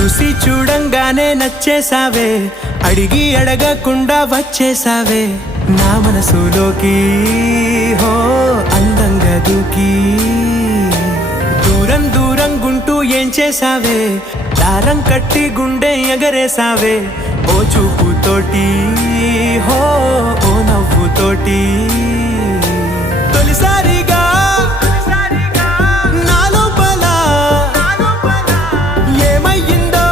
చూసి చూడంగానే నచ్చేసావే, అడిగి అడగకుండా వచ్చేసావే నా మనసులోకి. హో అందంగా దూకి దూరం దూరం గుంటూ ఏం చేసావే, దారం కట్టి గుండె ఎగరేసావే ఓ చూపుతోటి. హో ఓ నవ్వుతోటి తొలిసారిగా నా లోపల ఏమయ్యిందో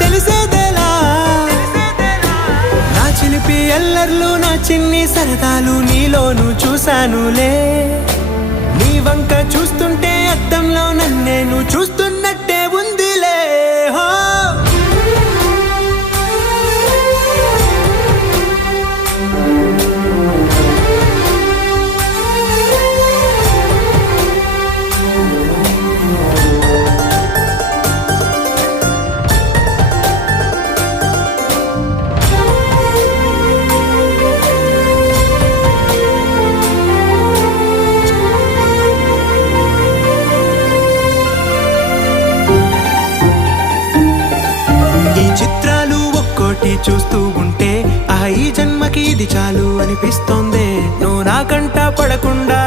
తెలిసేదేలా. నా చిలిపి ఎల్లర్లు నా చిన్ని సరదాలు నీలోను చూశానులే. నీ వంక చూస్తుంటే అద్దంలో నన్నేను చూస్తున్నట్టే ఉందిలే. హో చిత్రాలు ఒక్కోటి చూస్తూ ఉంటే ఈ జన్మకి ఇది చాలు అనిపిస్తోంది. నువ్వు నాకంట పడకుండా